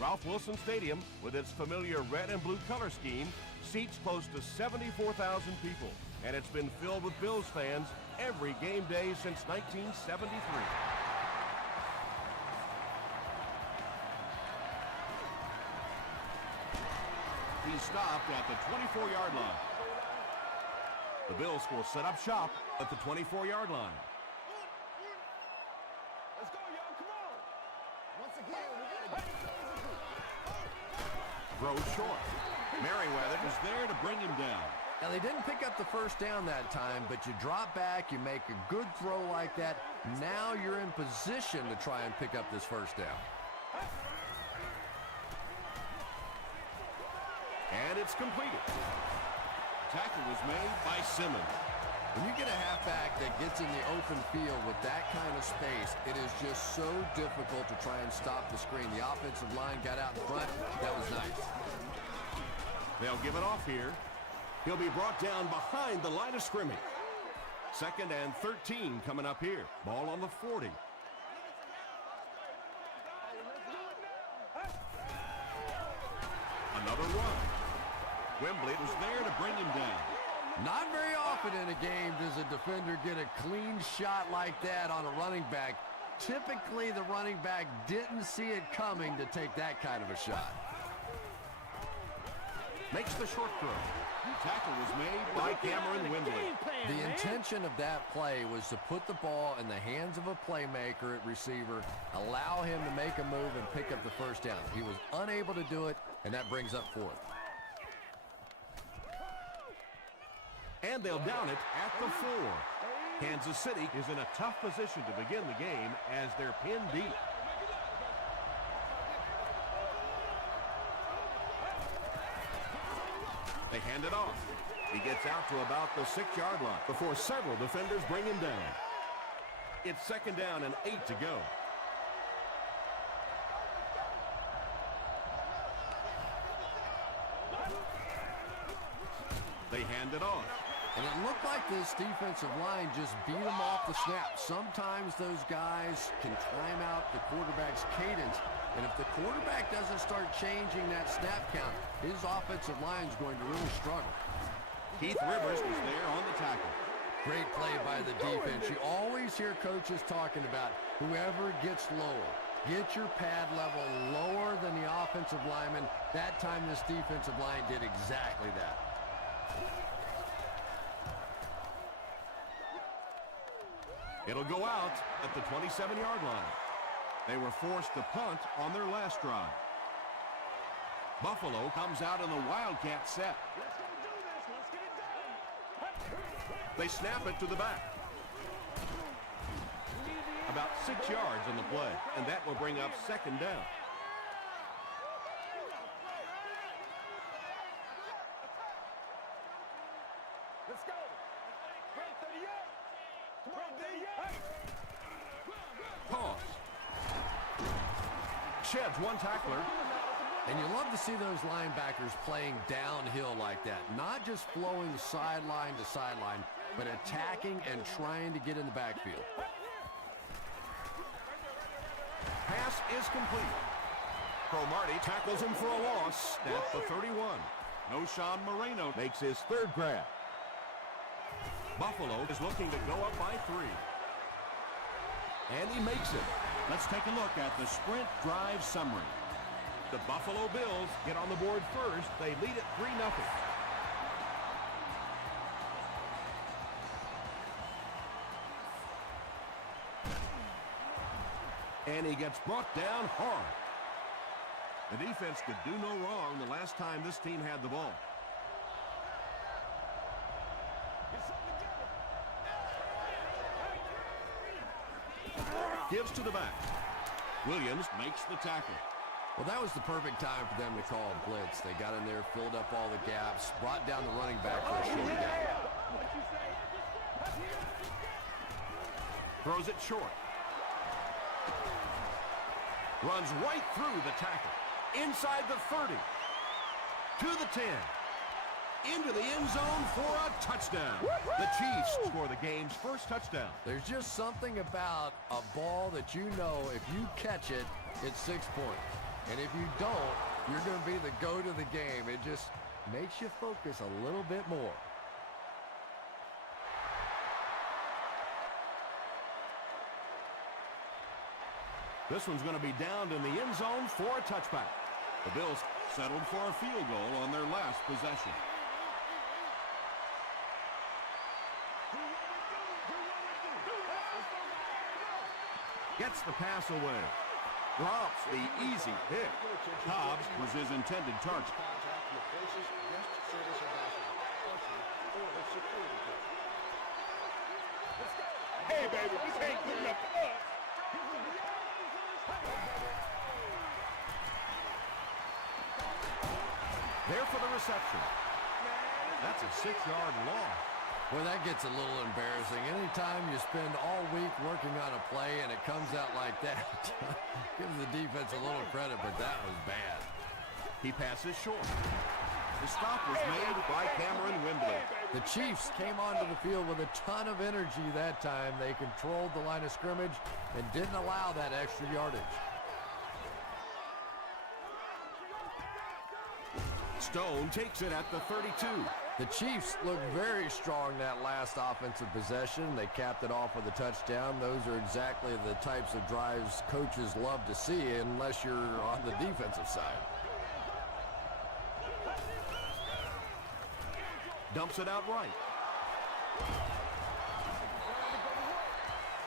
Ralph Wilson Stadium, with its familiar red and blue color scheme, seats close to 74,000 people, and it's been filled with Bills fans every game day since 1973. He's stopped at the 24-yard line. The Bills will set up shop at the 24-yard line. Let's go, y'all. Come on. Once again, we got to Throws short. Merriweather is there to bring him down. Now, they didn't pick up the first down that time, but you drop back, you make a good throw like that. Now you're in position to try and pick up this first down. And it's completed. Tackle was made by Simmons. When you get a halfback that gets in the open field with that kind of space, it is just so difficult to try and stop the screen. The offensive line got out in front. That was nice. They'll give it off here. He'll be brought down behind the line of scrimmage. 2nd and 13 coming up here. Ball on the 40. Another run. Wembley was there to bring him down. Not very often in a game does a defender get a clean shot like that on a running back. Typically, the running back didn't see it coming to take that kind of a shot. Makes the short throw. Tackle was made by Cameron Wembley. The intention of that play was to put the ball in the hands of a playmaker at receiver, allow him to make a move and pick up the first down. He was unable to do it, and that brings up 4th. And they'll down it at the 4. Kansas City is in a tough position to begin the game as they're pinned deep. They hand it off. He gets out to about the 6-yard line before several defenders bring him down. It's 2nd down and 8 to go. They hand it off. And it looked like this defensive line just beat them off the snap. Sometimes those guys can time out the quarterback's cadence. And if the quarterback doesn't start changing that snap count, his offensive line is going to really struggle. Keith Rivers was there on the tackle. Great play by the defense. You always hear coaches talking about whoever gets lower. Get your pad level lower than the offensive lineman. That time this defensive line did exactly that. It'll go out at the 27-yard line. They were forced to punt on their last drive. Buffalo comes out in the Wildcat set. Let's go do this. Let's get it done. They snap it to the back. About 6 yards on the play, and that will bring up 2nd down. Let's go. Great 38. Come on, 38. Toss. Sheds one tackler. And you love to see those linebackers playing downhill like that. Not just flowing sideline to sideline, but attacking and trying to get in the backfield. Pass is complete. Cromartie tackles him for a loss at the 31. Noshawn Moreno makes his 3rd grab. Buffalo is looking to go up by 3. And he makes it. Let's take a look at the sprint drive summary. The Buffalo Bills get on the board first. They lead it 3-0. And he gets brought down hard. The defense could do no wrong the last time this team had the ball. Gives to the back. Williams makes the tackle. Well, that was the perfect time for them to call a blitz. They got in there, filled up all the gaps, brought down the running back for a short down. Throws it short. Runs right through the tackle. Inside the 30. To the 10. Into the end zone for a touchdown. The Chiefs score the game's first touchdown. There's just something about a ball that you know if you catch it, it's 6 points. And if you don't, you're going to be the goat of the game. It just makes you focus a little bit more. This one's going to be downed in the end zone for a touchback. The Bills settled for a field goal on their last possession. Gets the pass away. Drops the easy pick. Cobbs was his intended target. Hey, baby, this ain't good enough for us. There for the reception. That's a 6-yard loss. Well, that gets a little embarrassing. Anytime you spend all week working on a play and it comes out like that, gives the defense a little credit, but that was bad. He passes short. The stop was made by Cameron Wimbley. The Chiefs came onto the field with a ton of energy that time. They controlled the line of scrimmage and didn't allow that extra yardage. Stone takes it at the 32. The Chiefs looked very strong that last offensive possession. They capped it off with a touchdown. Those are exactly the types of drives coaches love to see unless you're on the defensive side. Dumps it out right.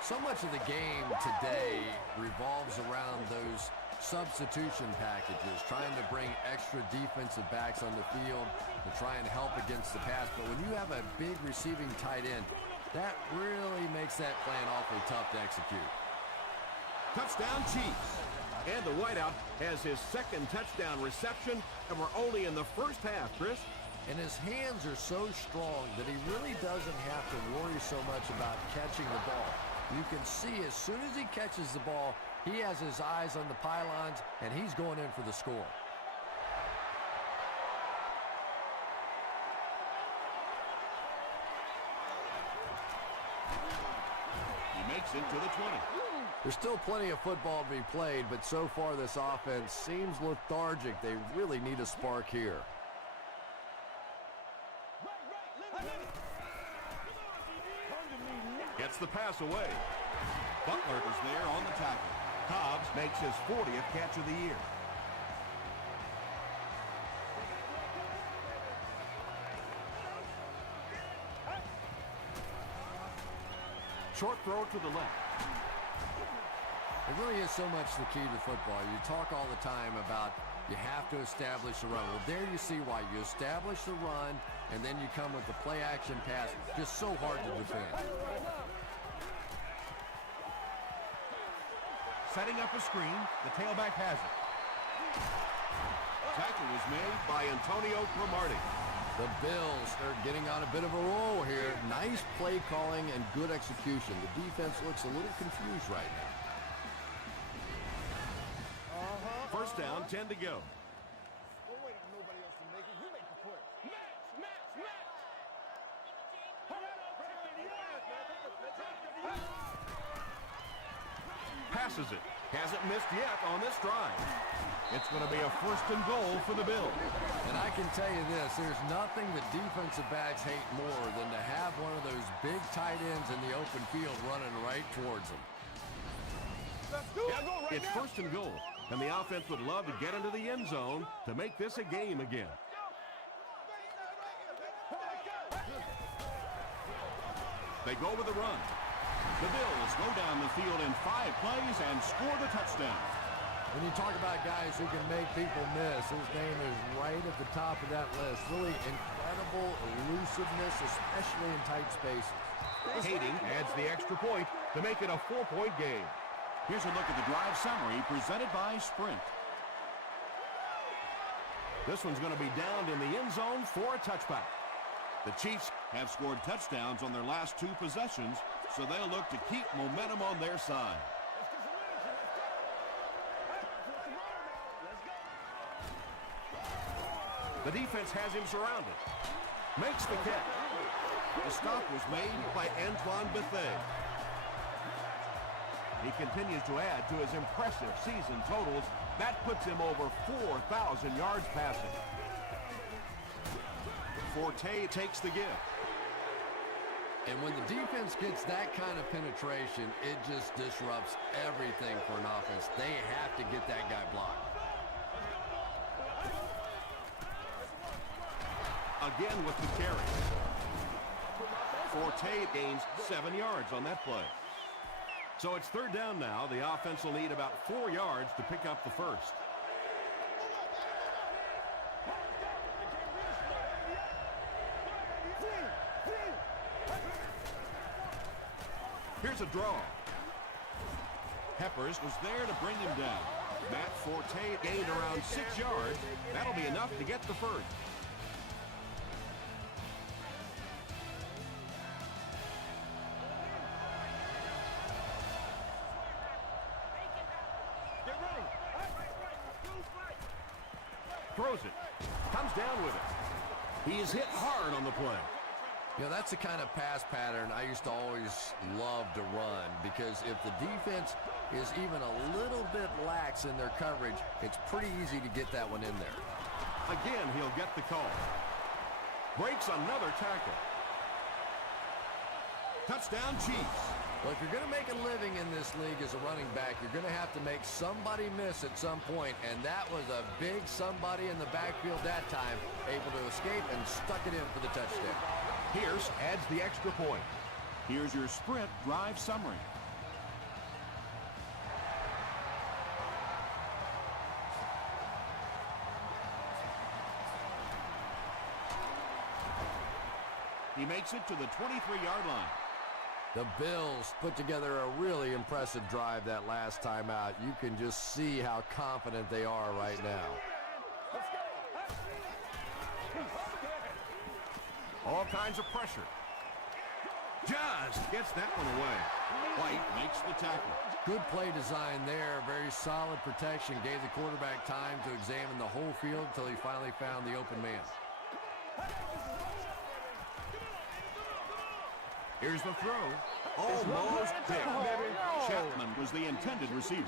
So much of the game today revolves around those substitution packages, trying to bring extra defensive backs on the field to try and help against the pass. But when you have a big receiving tight end, that really makes that plan awfully tough to execute. Touchdown Chiefs. And the wideout has his second touchdown reception, and we're only in the first half, Chris. And his hands are so strong that he really doesn't have to worry so much about catching the ball. You can see as soon as he catches the ball, he has his eyes on the pylons, and he's going in for the score. He makes it to the 20. There's still plenty of football to be played, but so far this offense seems lethargic. They really need a spark here. Gets the pass away. Butler is there on the tackle. Cobbs makes his 40th catch of the year. Short throw to the left. It really is so much the key to football. You talk all the time about you have to establish the run. Well, there you see why. You establish the run, and then you come with the play-action pass. Just so hard to defend. Setting up a screen, the tailback has it. Tackle was made by Antonio Cromartie. The Bills are getting on a bit of a roll here. Nice play calling and good execution. The defense looks a little confused right now. First down, 10 to go. Don't wait on nobody else to make it. You make the play. Passes it. Hasn't missed yet on this drive. It's going to be a first and goal for the Bills. And I can tell you this, there's nothing that defensive backs hate more than to have one of those big tight ends in the open field running right towards them. It's first and goal, and the offense would love to get into the end zone to make this a game again. They go with the run. The Bills go down the field in 5 plays and score the touchdown. When you talk about guys who can make people miss, his name is right at the top of that list. Really incredible elusiveness, especially in tight spaces. Hayden adds the extra point to make it a 4-point game. Here's a look at the drive summary presented by Sprint. This one's going to be downed in the end zone for a touchback. The Chiefs have scored touchdowns on their last 2 possessions, so they'll look to keep momentum on their side. The defense has him surrounded. Makes the catch. The stop was made by Antoine Bethea. He continues to add to his impressive season totals. That puts him over 4,000 yards passing. Forte takes the give. And when the defense gets that kind of penetration, it just disrupts everything for an offense. They have to get that guy blocked. Again with the carry. Forte gains 7 yards on that play. So it's third down now. The offense will need about 4 yards to pick up the first. Here's a draw. Peppers was there to bring him down. Matt Forte gained around 6 yards. That'll be enough to get the first. Throws it. Comes down with it. He is hit hard on the play. You know, that's the kind of pass pattern I used to always love to run, because if the defense is even a little bit lax in their coverage, it's pretty easy to get that one in there. Again, he'll get the call. Breaks another tackle. Touchdown, Chiefs. Well, if you're going to make a living in this league as a running back, you're going to have to make somebody miss at some point, and that was a big somebody in the backfield that time, able to escape and stuck it in for the touchdown. Pierce adds the extra point. Here's your sprint drive summary. He makes it to the 23-yard line. The Bills put together a really impressive drive that last time out. You can just see how confident they are right now. All kinds of pressure. Just gets that one away. White makes the tackle. Good play design there. Very solid protection. Gave the quarterback time to examine the whole field until he finally found the open man. Here's the throw. Almost picked. Chapman was the intended receiver.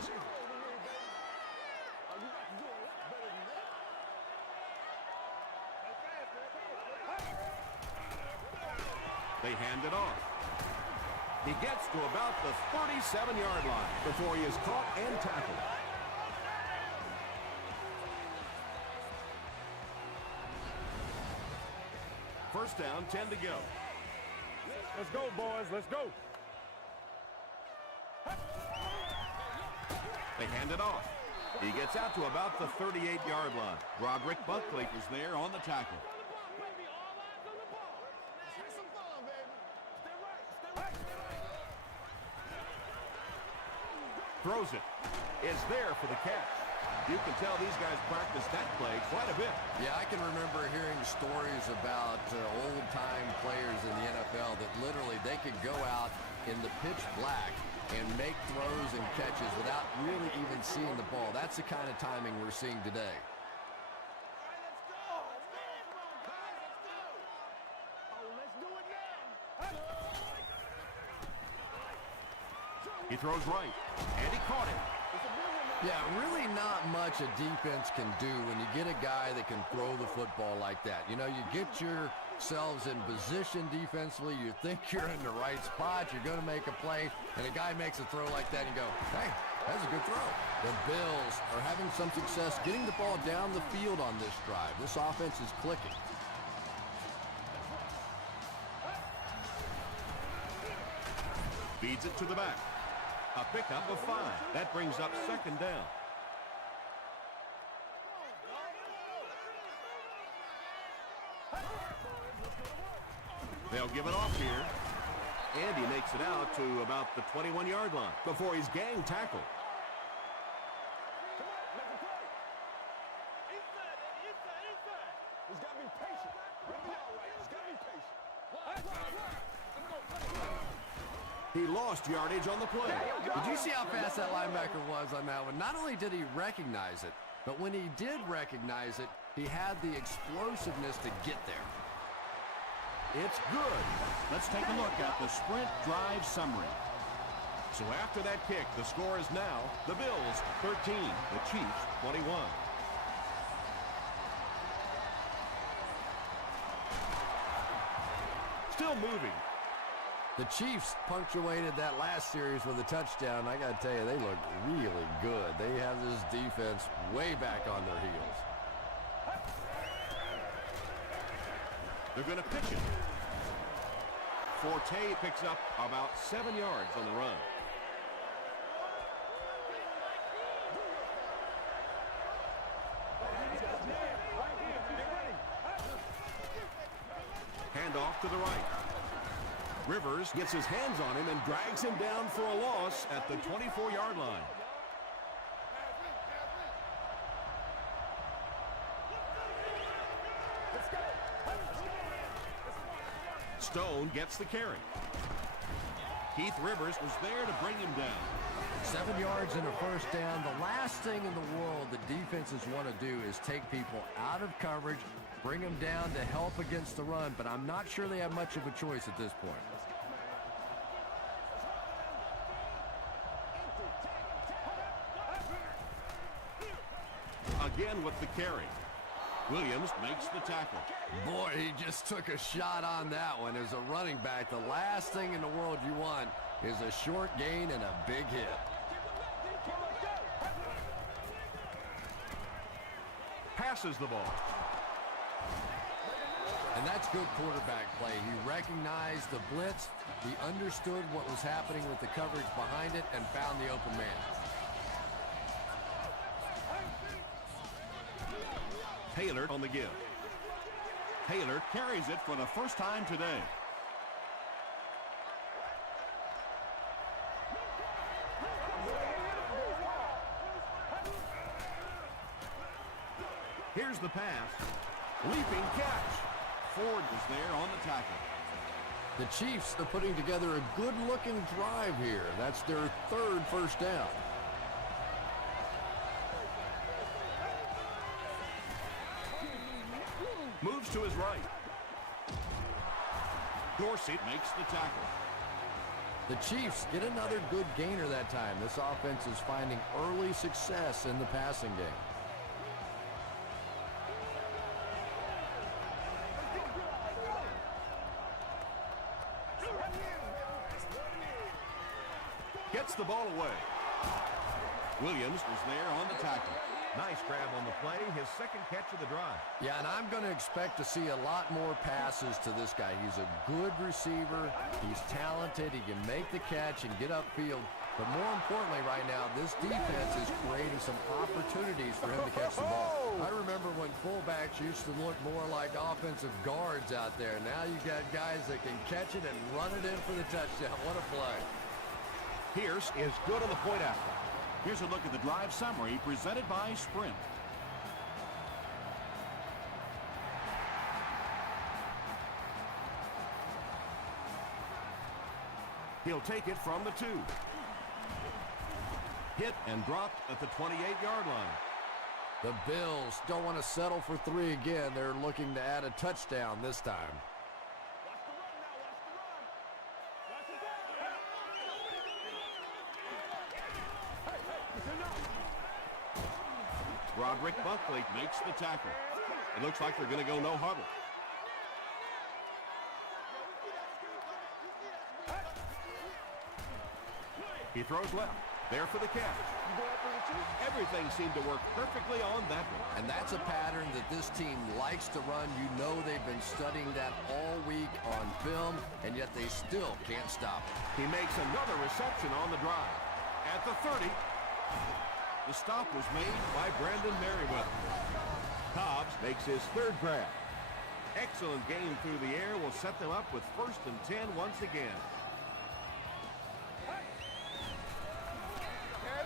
They hand it off. He gets to about the 37-yard line before he is caught and tackled. First down, 10 to go. Let's go, boys. Let's go. They hand it off. He gets out to about the 38-yard line. Broderick Buckley is there on the tackle. Throws it. Is there for the catch. You can tell these guys practice that play quite a bit. Yeah, I can remember hearing stories about old-time players in the NFL that literally they could go out in the pitch black and make throws and catches without really even seeing the ball. That's the kind of timing we're seeing today. He throws right, and he caught it. Yeah, really not much a defense can do when you get a guy that can throw the football like that. You know, you get yourselves in position defensively, you think you're in the right spot, you're going to make a play, and a guy makes a throw like that, and you go, hey, that's a good throw. The Bills are having some success getting the ball down the field on this drive. This offense is clicking. Feeds it to the back. A pickup of 5. That brings up second down. They'll give it off here. And he makes it out to about the 21-yard line before he's gang tackled. He's got to be patient. He'll be all right. He's got to be patient. He lost yardage on the play. Did you see how fast that linebacker was on that one? Not only did he recognize it, but when he did recognize it, he had the explosiveness to get there. It's good. Let's take a look at the sprint drive summary. So after that kick, the score is now the Bills 13, the Chiefs 21. Still moving. The Chiefs punctuated that last series with a touchdown. I got to tell you, they look really good. They have this defense way back on their heels. They're going to pitch it. Forte picks up about 7 yards on the run. Handoff to the right. Rivers gets his hands on him and drags him down for a loss at the 24-yard line. Stone gets the carry. Keith Rivers was there to bring him down. 7 yards and a first down. The last thing in the world the defenses want to do is take people out of coverage, bring them down to help against the run, but I'm not sure they have much of a choice at this point. Again with the carry. Williams makes the tackle. Boy, he just took a shot on that one. As a running back, the last thing in the world you want is a short gain and a big hit. Passes the ball. And that's good quarterback play. He recognized the blitz, he understood what was happening with the coverage behind it, and found the open man. Taylor on the give. Taylor carries it for the first time today. Here's the pass. Leaping catch. Ford was there on the tackle. The Chiefs are putting together a good-looking drive here. That's their third first down. Moves to his right. Dorsey makes the tackle. The Chiefs get another good gainer that time. This offense is finding early success in the passing game. Gets the ball away. Williams was there on the tackle. Nice grab on the play, his second catch of the drive. Yeah, and I'm going to expect to see a lot more passes to this guy. He's a good receiver. He's talented. He can make the catch and get upfield. But more importantly right now, this defense is creating some opportunities for him to catch the ball. I remember when fullbacks used to look more like offensive guards out there. Now you got guys that can catch it and run it in for the touchdown. What a play. Pierce is good on the point after. Here's a look at the drive summary presented by Sprint. He'll take it from the 2. Hit and dropped at the 28-yard line. The Bills don't want to settle for 3 again. They're looking to add a touchdown this time. Roderick Buckley makes the tackle. It looks like they're going to go no huddle. He throws left. There for the catch. Everything seemed to work perfectly on that one. And that's a pattern that this team likes to run. You know they've been studying that all week on film, and yet they still can't stop it. He makes another reception on the drive. At the 30, the stop was made by Brandon Merriweather. Cobbs makes his third grab. Excellent game through the air will set them up with 1st and 10 once again.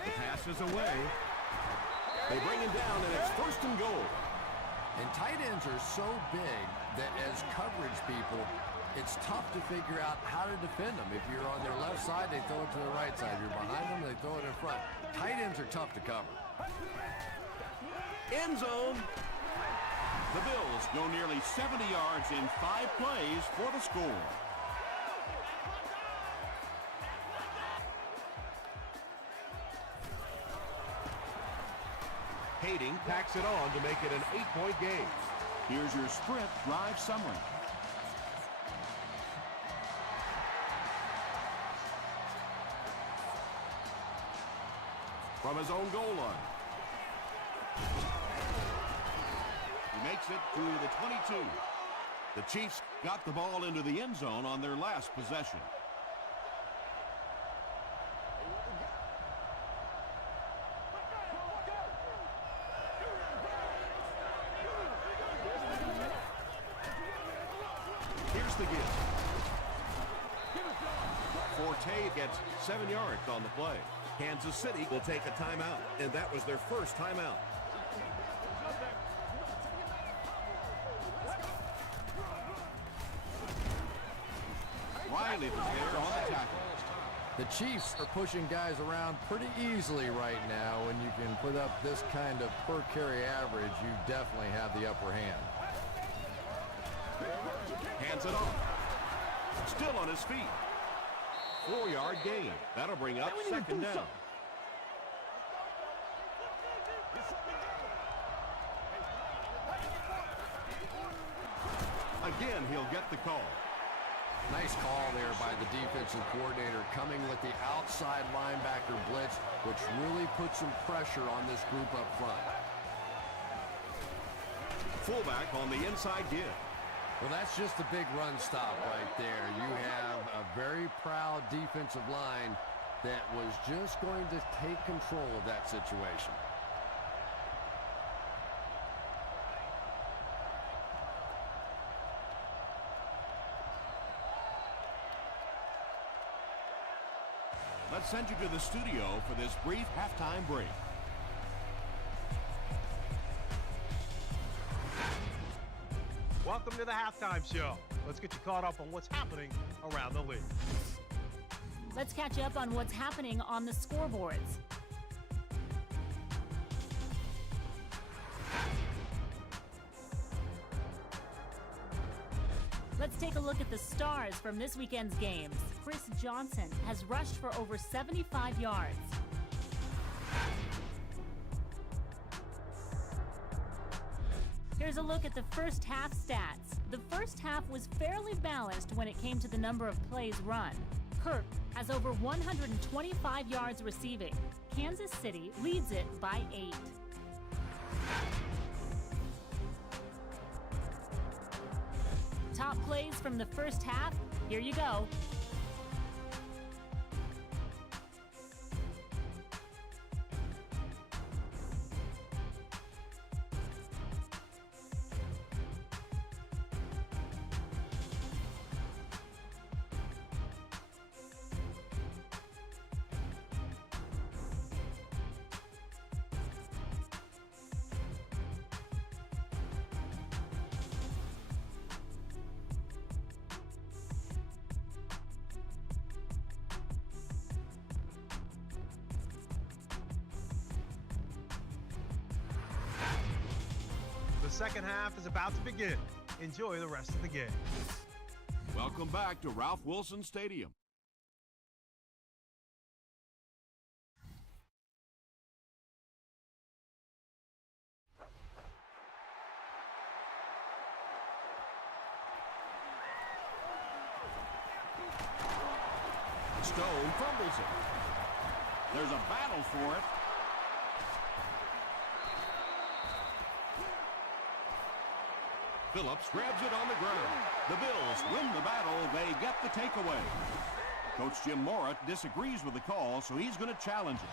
The pass is away. They bring him down, and it's 1st and goal. And tight ends are so big that as coverage people, it's tough to figure out how to defend them. If you're on their left side, they throw it to the right side. If you're behind them, they throw it in front. Tight ends are tough to cover. End zone. The Bills go nearly 70 yards in 5 plays for the score. Kading packs it on to make it an 8-point game. Here's your sprint drive summary. From his own goal line. He makes it to the 22. The Chiefs got the ball into the end zone on their last possession. Here's the give. Forte gets 7 yards on the play. Kansas City will take a timeout, and that was their first timeout. Riley was there on the tackle. The Chiefs are pushing guys around pretty easily right now. When you can put up this kind of per carry average, you definitely have the upper hand. Hands it off. Still on his feet. 4-yard gain. That'll bring up second down. Again, he'll get the call. Nice call there by the defensive coordinator, coming with the outside linebacker blitz, which really puts some pressure on this group up front. Fullback on the inside give. Well, that's just a big run stop right there. You have a very proud defensive line that was just going to take control of that situation. Let's send you to the studio for this brief halftime break. Welcome to the halftime show. Let's get you caught up on what's happening around the league. Let's catch up on what's happening on the scoreboards. Let's take a look at the stars from this weekend's games. Chris Johnson has rushed for over 75 yards. Here's a look at the first half stats. The first half was fairly balanced when it came to the number of plays run. Kirk has over 125 yards receiving. Kansas City leads it by 8. Top plays from the first half, here you go. The second half is about to begin. Enjoy the rest of the game. Welcome back to Ralph Wilson Stadium. Stone fumbles it. There's a battle for it. Phillips grabs it on the ground. The Bills win the battle. They get the takeaway. Coach Jim Mora disagrees with the call, so he's going to challenge it.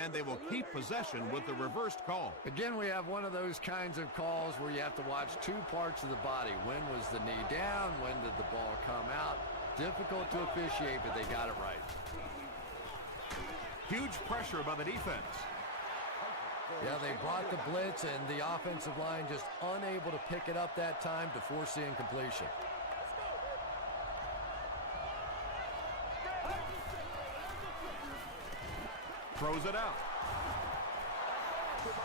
And they will keep possession with the reversed call. Again, we have one of those kinds of calls where you have to watch two parts of the body. When was the knee down? When did the ball come out? Difficult to officiate, but they got it right. Huge pressure by the defense. Yeah, they brought the blitz, and the offensive line just unable to pick it up that time to force the incompletion. Throws it out.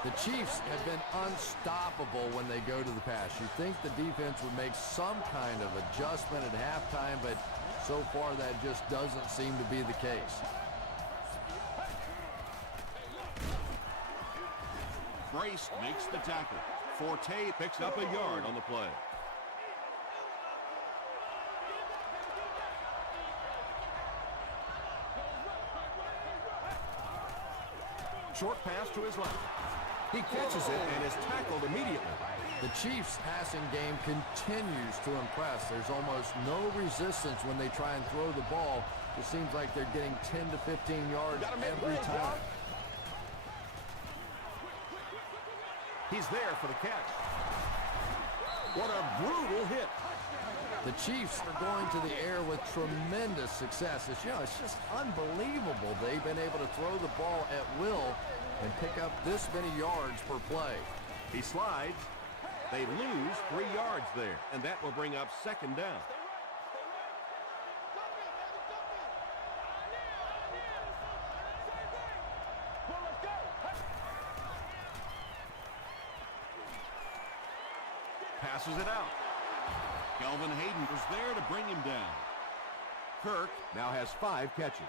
The Chiefs have been unstoppable when they go to the pass. You think the defense would make some kind of adjustment at halftime, but so far that just doesn't seem to be the case. Brace makes the tackle. Forte picks up a yard on the play. Short pass to his left. He catches it and is tackled immediately. The Chiefs' passing game continues to impress. There's almost no resistance when they try and throw the ball. It seems like they're getting 10 to 15 yards every time. He's there for the catch. What a brutal hit. The Chiefs are going to the air with tremendous success. It's just unbelievable. They've been able to throw the ball at will and pick up this many yards per play. He slides. They lose 3 yards there, and that will bring up second down. Passes it out. Kelvin Hayden was there to bring him down. Kirk now has 5 catches.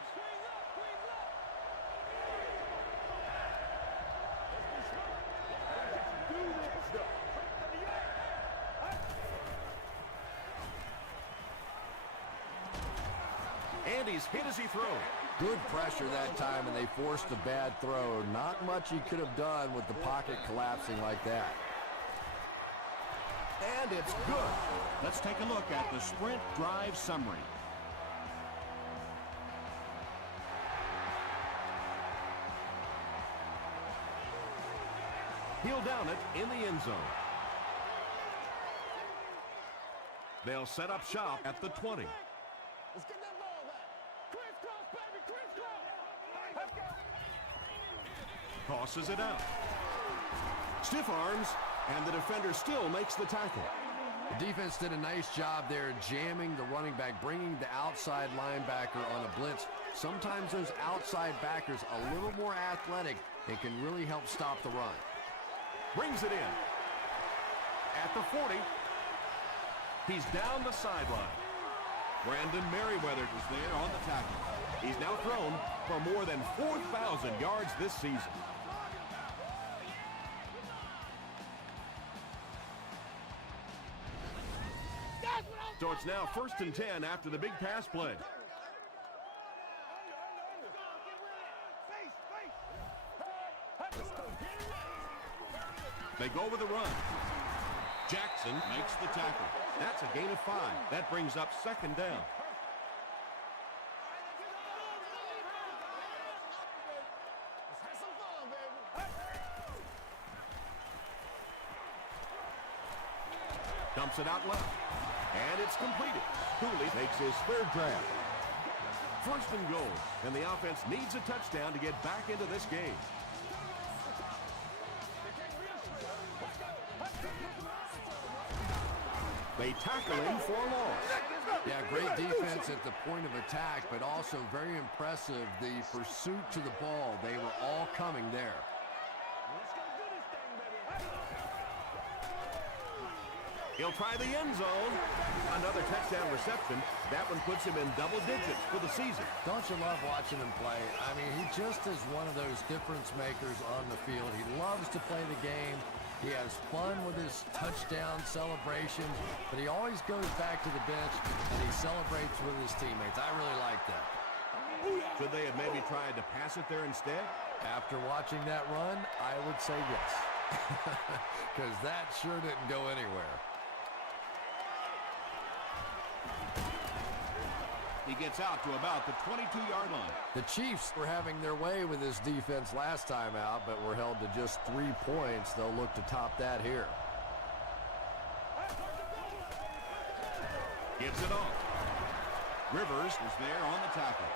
And he's hit as he throws. Good pressure that time, and they forced a bad throw. Not much he could have done with the pocket collapsing like that. And it's good. Let's take a look at the sprint drive summary. He'll down it in the end zone. They'll set up shop at the 20. Let's get that ball back. Crisscross, baby, crisscross. Let's go. Tosses it out. Stiff arms, and the defender still makes the tackle. The defense did a nice job there jamming the running back, bringing the outside linebacker on a blitz. Sometimes those outside backers a little more athletic and can really help stop the run. Brings it in. At the 40, he's down the sideline. Brandon Merriweather is there on the tackle. He's now thrown for more than 4,000 yards this season. So it's now 1st and 10 after the big pass play. They go with the run. Jackson makes the tackle. That's a gain of 5. That brings up second down. Let's have some fun, baby. Dumps it out left. And it's completed. Cooley makes his 3rd grab. 1st and goal. And the offense needs a touchdown to get back into this game. They tackle him for a loss. Yeah, great defense at the point of attack, but also very impressive the pursuit to the ball. They were all coming there. He'll try the end zone. Another touchdown reception. That one puts him in double digits for the season. Don't you love watching him play? I mean, he just is one of those difference makers on the field. He loves to play the game. He has fun with his touchdown celebrations, but he always goes back to the bench and he celebrates with his teammates. I really like that. Should they have maybe tried to pass it there instead? After watching that run, I would say yes, because that sure didn't go anywhere. He gets out to about the 22-yard line. The Chiefs were having their way with this defense last time out, but were held to just 3 points. They'll look to top that here. Gives it off. Rivers is there on the tackle.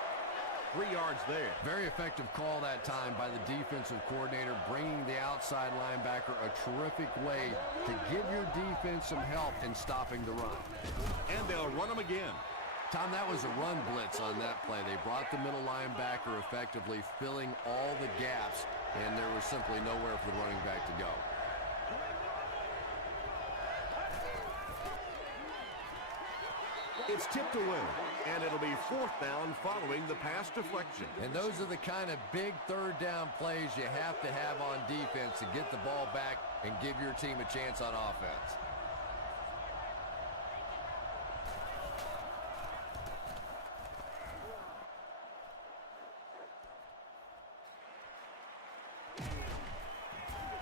3 yards there. Very effective call that time by the defensive coordinator, bringing the outside linebacker a terrific way to give your defense some help in stopping the run. And they'll run him again. Tom, that was a run blitz on that play. They brought the middle linebacker effectively, filling all the gaps, and there was simply nowhere for the running back to go. It's tipped away, and it'll be fourth down following the pass deflection. And those are the kind of big third down plays you have to have on defense to get the ball back and give your team a chance on offense.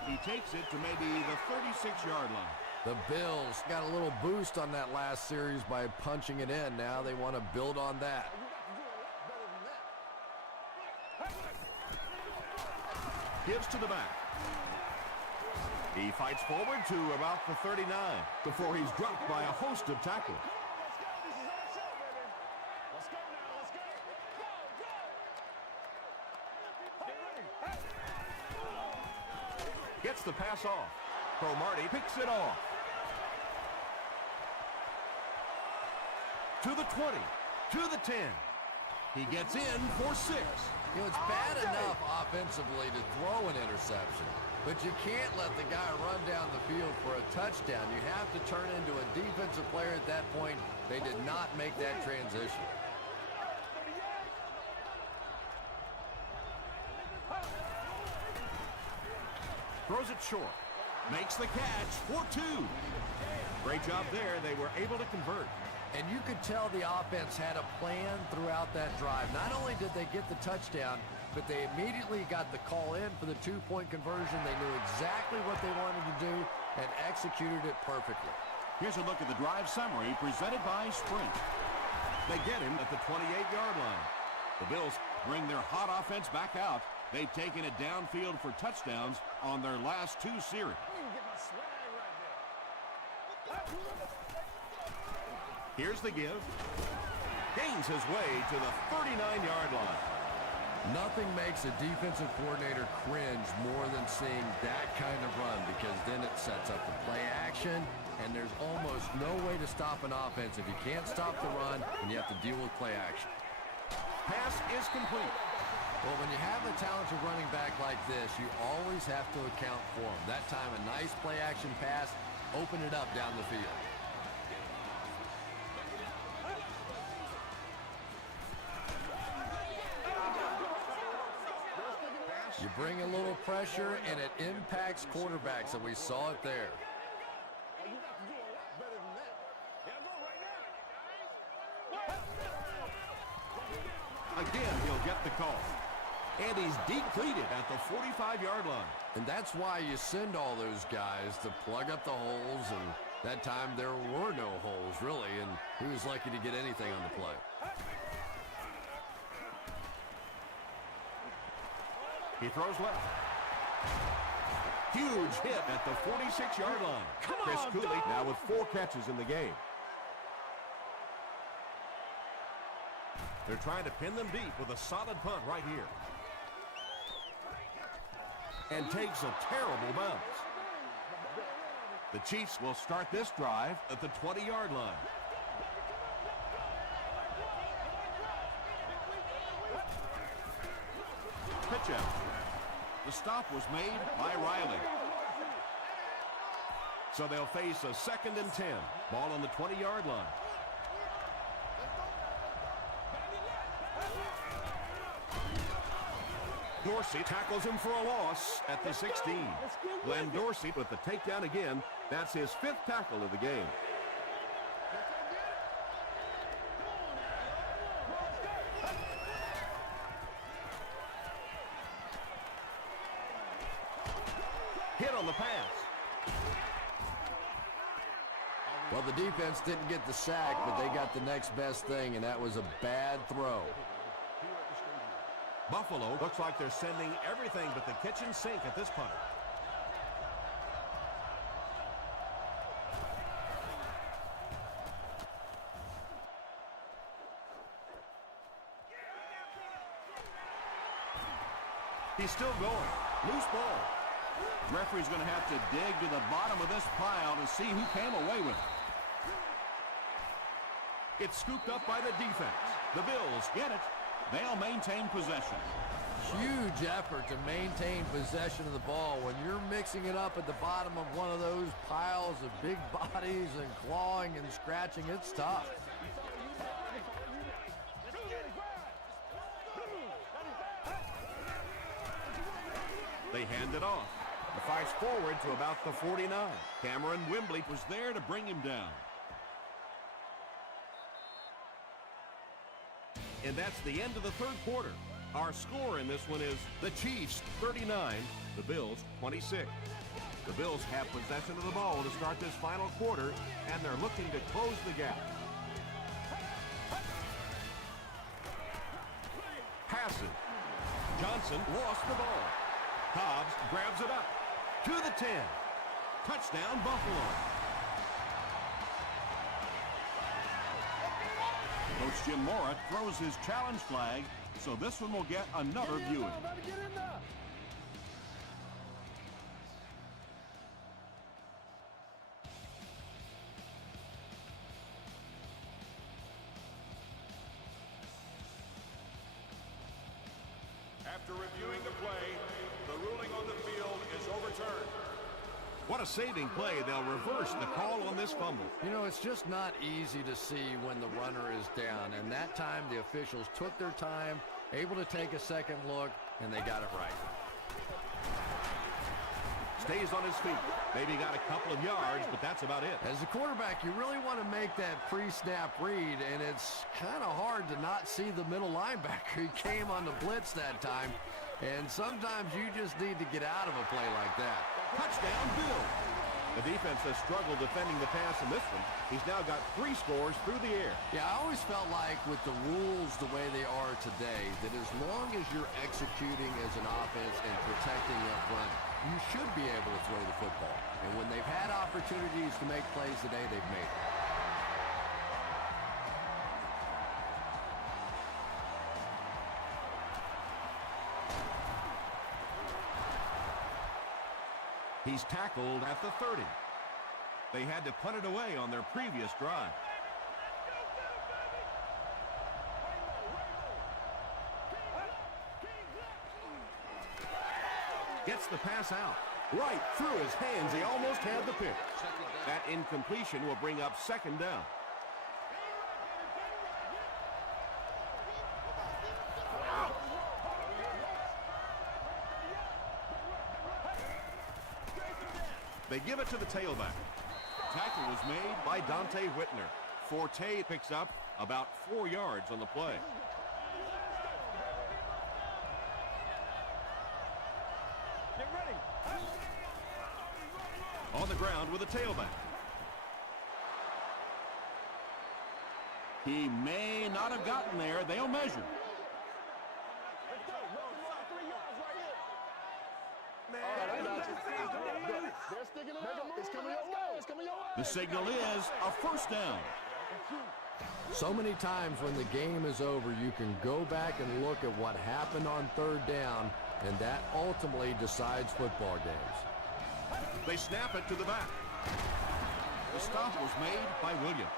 He takes it to maybe the 36-yard line. The Bills got a little boost on that last series by punching it in. Now they want to build on that. Gives to the back. He fights forward to about the 39 before he's dropped by a host of tacklers. Let's go now. Let's go. Go, go. Gets the pass off. Cromartie picks it off. To the 20, to the 10. He gets in for 6. You know, it's bad enough offensively to throw an interception, but you can't let the guy run down the field for a touchdown. You have to turn into a defensive player at that point. They did not make that transition. Throws it short. Makes the catch for 2. Great job there. They were able to convert. And you could tell the offense had a plan throughout that drive. Not only did they get the touchdown, but they immediately got the call in for the 2-point conversion. They knew exactly what they wanted to do and executed it perfectly. Here's a look at the drive summary presented by Sprint. They get him at the 28-yard line. The Bills bring their hot offense back out. They've taken it downfield for touchdowns on their last 2 series. Here's the give. Gains his way to the 39-yard line. Nothing makes a defensive coordinator cringe more than seeing that kind of run, because then it sets up the play action, and there's almost no way to stop an offense if you can't stop the run and you have to deal with play action. Pass is complete. Well, when you have a talented running back like this, you always have to account for him. That time, a nice play action pass, open it up down the field. You bring a little pressure, and it impacts quarterbacks, and we saw it there. Again, he'll get the call. And he's depleted at the 45-yard line. And that's why you send all those guys to plug up the holes, and that time there were no holes, really, and he was lucky to get anything on the play. He throws left. Huge hit at the 46-yard line. Chris Cooley now with 4 catches in the game. They're trying to pin them deep with a solid punt right here. And takes a terrible bounce. The Chiefs will start this drive at the 20-yard line. Pitch out. The stop was made by Riley. So they'll face a 2nd and 10. Ball on the 20-yard line. Dorsey tackles him for a loss at the 16. Glenn Dorsey with the takedown again. That's his 5th tackle of the game. Hit on the pass. Well, the defense didn't get the sack, but they got the next best thing, and that was a bad throw. Buffalo looks like they're sending everything but the kitchen sink at this punter. He's still going. Loose ball. Referee's going to have to dig to the bottom of this pile to see who came away with it. It's scooped up by the defense. The Bills get it. They'll maintain possession. Huge effort to maintain possession of the ball. When you're mixing it up at the bottom of one of those piles of big bodies and clawing and scratching, it's tough. They hand it off. The fires forward to about the 49. Cameron Wembley Was there to bring him down. And that's the end of the third quarter. Our score in this one is the Chiefs 39, the Bills 26. The Bills have possession of the ball to start this final quarter, and they're looking to close the gap. Passes. Johnson lost the ball. Cobbs grabs it up to the 10. Touchdown, Buffalo. Coach Jim Mora throws his challenge flag, so this one will get another viewing. After reviewing the play, the ruling on the field is overturned. What a saving play. They'll reverse the call on this fumble. You know, it's just not easy to see when the runner is down, and that time the officials took their time, able to take a second look, and they got it right. Stays on his feet. Maybe got a couple of yards, but that's about it. As a quarterback, you really want to make that pre-snap read, and it's kind of hard to not see the middle linebacker. He came on the blitz that time, and sometimes you just need to get out of a play like that. Touchdown, Bill. The defense has struggled defending the pass in this one. He's now got 3 scores through the air. Yeah, I always felt like with the rules the way they are today, that as long as you're executing as an offense and protecting up front, you should be able to throw the football. And when they've had opportunities to make plays today, they've made them. He's tackled at the 30. They had to punt it away on their previous drive. Gets the pass out. Right through his hands. He almost had the pick. That incompletion will bring up second down. They give it to the tailback. Tackle was made by Dante Whitner. Forte picks up about 4 yards on the play. Get ready. On the ground with a tailback. He may not have gotten there. They'll measure. The signal is a first down. So many times when the game is over, you can go back and look at what happened on third down, and that ultimately decides football games. They snap it to the back. The stop was made by Williams.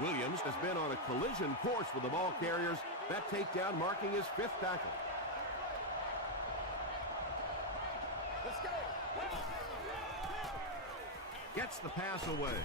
Williams has been on a collision course with the ball carriers. That takedown marking his 5th tackle. Let's go. Gets the pass away.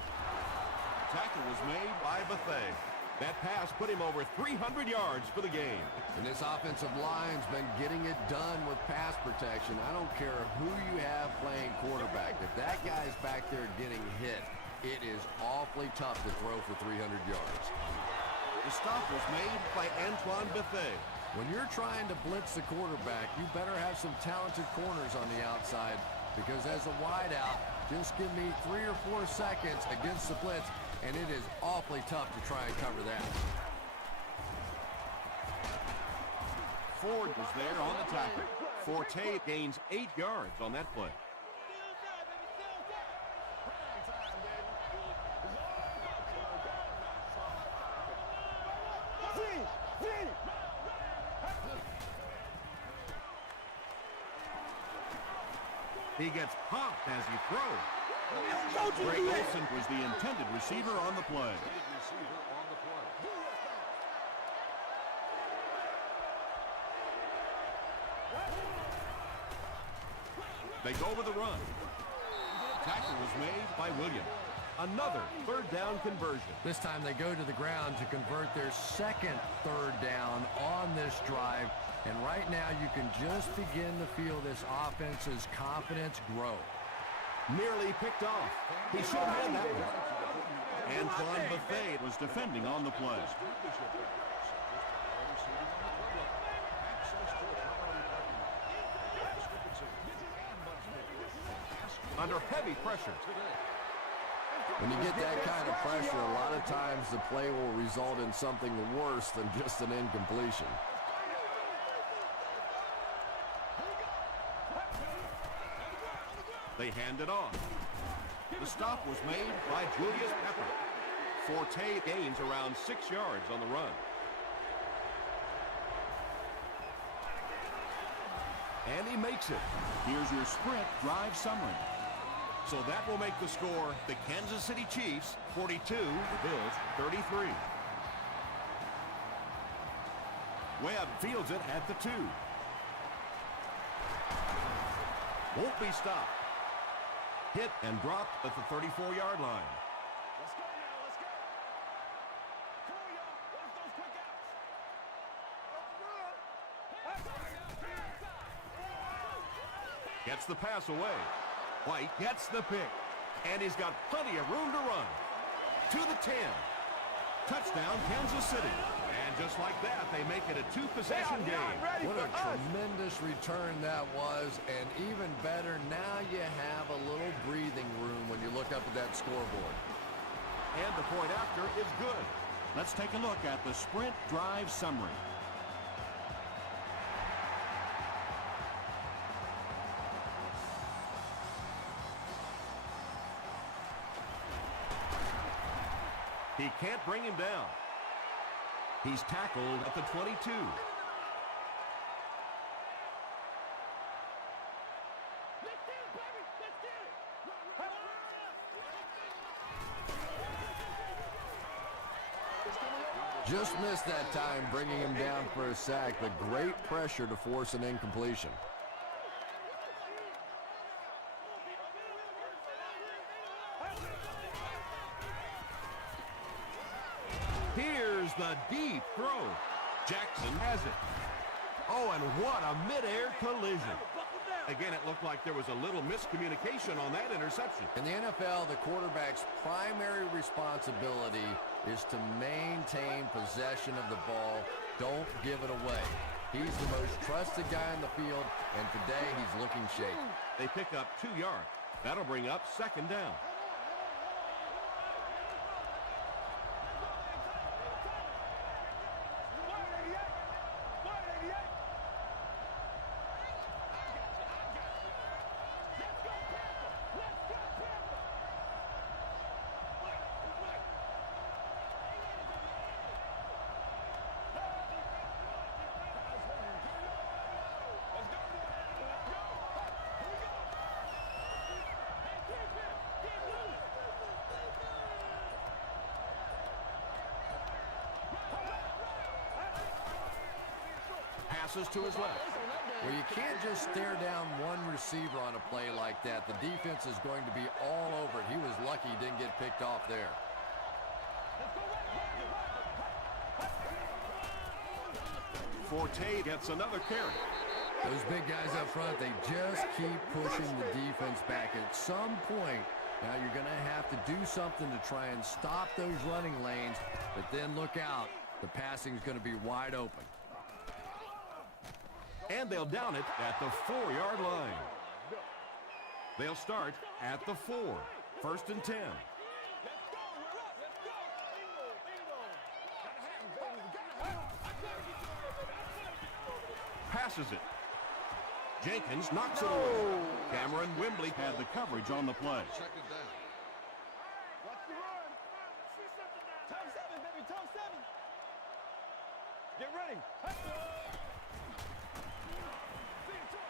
Tackle was made by Bethea. That pass put him over 300 yards for the game. And this offensive line's been getting it done with pass protection. I don't care who you have playing quarterback. If that guy's back there getting hit, it is awfully tough to throw for 300 yards. The stop was made by Antoine Bethea. When you're trying to blitz the quarterback, you better have some talented corners on the outside, because as a wideout, just give me 3 or 4 seconds against the blitz, and it is awfully tough to try and cover that. Ford was there on the tackle. Forte gains 8 yards on that play. He gets popped as he throws. Greg Olson was the intended receiver on the play. They go with the run. Tackle was made by Williams. Another third down conversion. This time they go to the ground to convert their second third down on this drive. And right now you can just begin to feel this offense's confidence grow. Nearly picked off. He should have had that one. Antoine Buffet was defending on the play. Under heavy pressure. When you get that kind of pressure, a lot of times the play will result in something worse than just an incompletion. They hand it off. The stop was made by Julius Pepper. Forte gains around 6 yards on the run. And he makes it. Here's your sprint drive summary. So that will make the score the Kansas City Chiefs 42, the Bills 33. Webb fields it at the 2. Won't be stopped. Hit and dropped at the 34-yard line. Let's go now, let's go. Come on, y'all. Watch those quick outs. Gets the pass away. White gets the pick. And he's got plenty of room to run. To the 10. Touchdown, Kansas City. And just like that, they make it a two-possession game. What a tremendous return that was. And even better, now you have a little breathing room when you look up at that scoreboard. And the point after is good. Let's take a look at the sprint drive summary. He can't bring him down. He's tackled at the 22. Just missed that time, bringing him down for a sack, but great pressure to force an incompletion. Here's the deep throw. Jackson has it. Oh, and what a midair collision. Again, it looked like there was a little miscommunication on that interception. In the NFL, the quarterback's primary responsibility is to maintain possession of the ball. Don't give it away. He's the most trusted guy on the field, and today he's looking shaky. They pick up 2 yards. That'll bring up second down. Passes to his left. Well, you can't just stare down one receiver on a play like that. The defense is going to be all over it. He was lucky he didn't get picked off there. Forte gets another carry. Those big guys up front, they just keep pushing the defense back. At some point, now you're going to have to do something to try and stop those running lanes, but then look out. The passing is going to be wide open. And they'll down it at the 4-yard line. They'll start at the 4. First and 10. Passes it. Jenkins knocks it away. Cameron Wembley Had the coverage on the play. Watch the run. Toe 7, baby, toe 7. Get ready.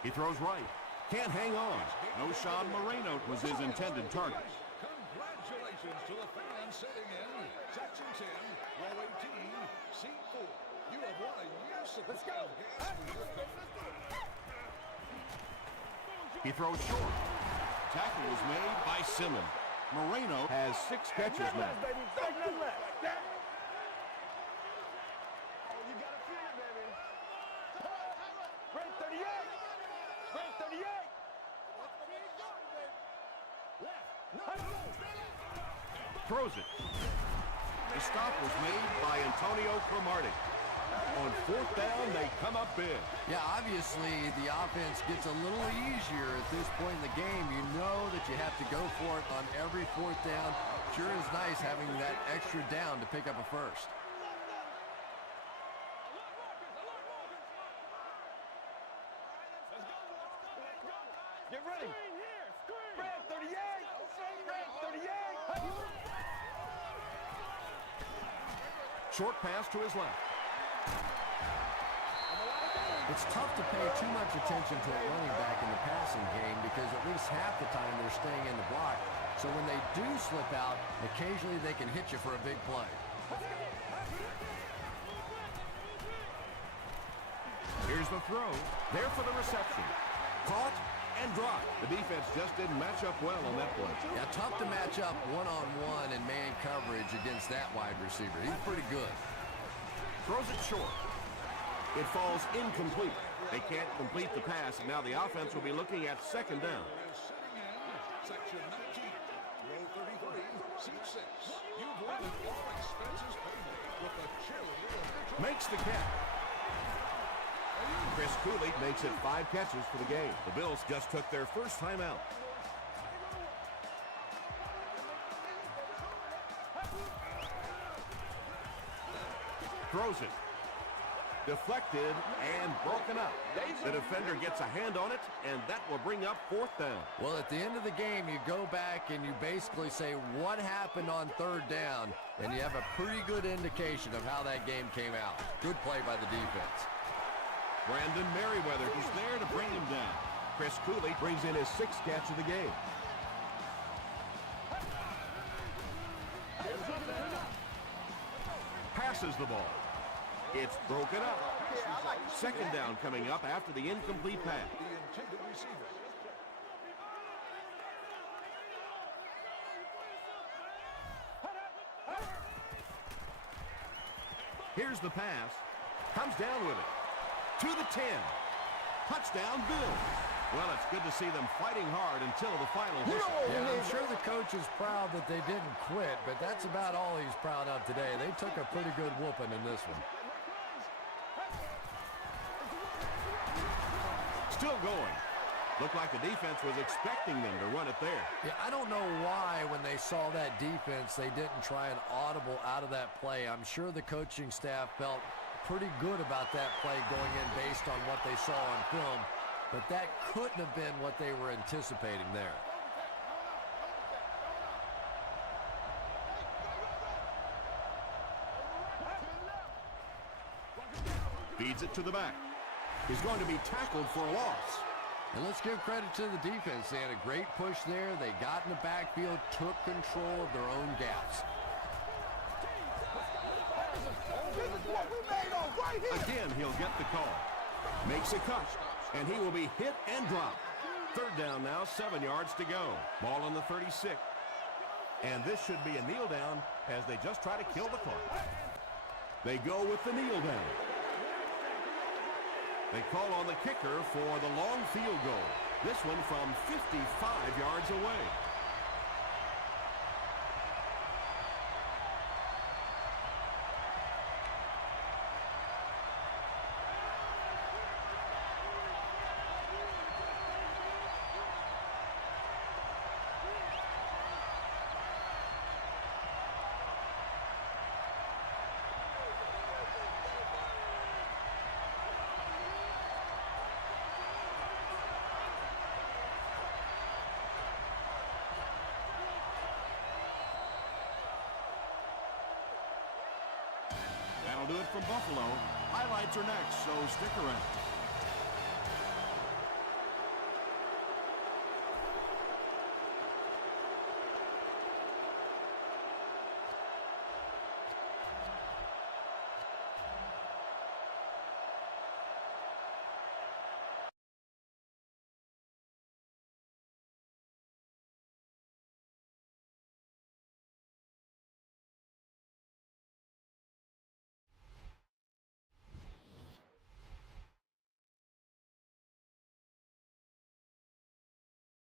He throws right. Can't hang on. O'Shawn Moreno was his intended target. Congratulations to the fans sitting in Section 10, row 18, seat 4. You have won a year supply of gas for your car. He throws short. Tackle was made by Simmons. Moreno has 6 catches now. Baby. Take nothing less. Oh, you got to feel it, baby. Great 38. Great 38. Throws it. The stop was made by Antonio Cromartie. On 4th down, they come up big. Yeah, obviously the offense gets a little easier at this point in the game. You know that you have to go for it on every 4th down. Sure is nice having that extra down to pick up a first. Get ready. Red 38. Red 38. Short pass to his left. It's tough to pay too much attention to a running back in the passing game because at least half the time they're staying in the block. So when they do slip out, occasionally they can hit you for a big play. Here's the throw. There for the reception. Caught and dropped. The defense just didn't match up well on that play. Yeah, tough to match up one-on-one in man coverage against that wide receiver. He's pretty good. Throws it short. It falls incomplete. They can't complete the pass, and now the offense will be looking at 2nd down. Sitting in section 19, row 33, seat 6. You've wanted all expenses paid with a cheerleader. Makes the catch. Chris Cooley makes it 5 catches for the game. The Bills just took their first time out. Throws it. Deflected and broken up. The defender gets a hand on it, and that will bring up 4th down. Well, at the end of the game, you go back and you basically say what happened on 3rd down, and you have a pretty good indication of how that game came out. Good play by the defense. Brandon Merriweather is there to bring him down. Chris Cooley brings in his 6th catch of the game. Passes the ball. It's broken up. 2nd down coming up after the incomplete pass. The intended receiver. Here's the pass. Comes down with it. To the 10. Touchdown, Bills. Well, it's good to see them fighting hard until the final whistle. Yeah, I'm sure the coach is proud that they didn't quit, but that's about all he's proud of today. They took a pretty good whooping in this one. Still going. Looked like the defense was expecting them to run it there. Yeah, I don't know why when they saw that defense, they didn't try an audible out of that play. I'm sure the coaching staff felt pretty good about that play going in based on what they saw on film, but that couldn't have been what they were anticipating there. Feeds it to the back. He's going to be tackled for a loss. And let's give credit to the defense. They had a great push there. They got in the backfield, took control of their own gaps. Again, he'll get the call. Makes a cut, and he will be hit and dropped. 3rd down now, 7 yards to go. Ball on the 36. And this should be a kneel down as they just try to kill the clock. They go with the kneel down. They call on the kicker for the long field goal. This one from 55 yards away. That'll do it from Buffalo. Highlights are next, so stick around.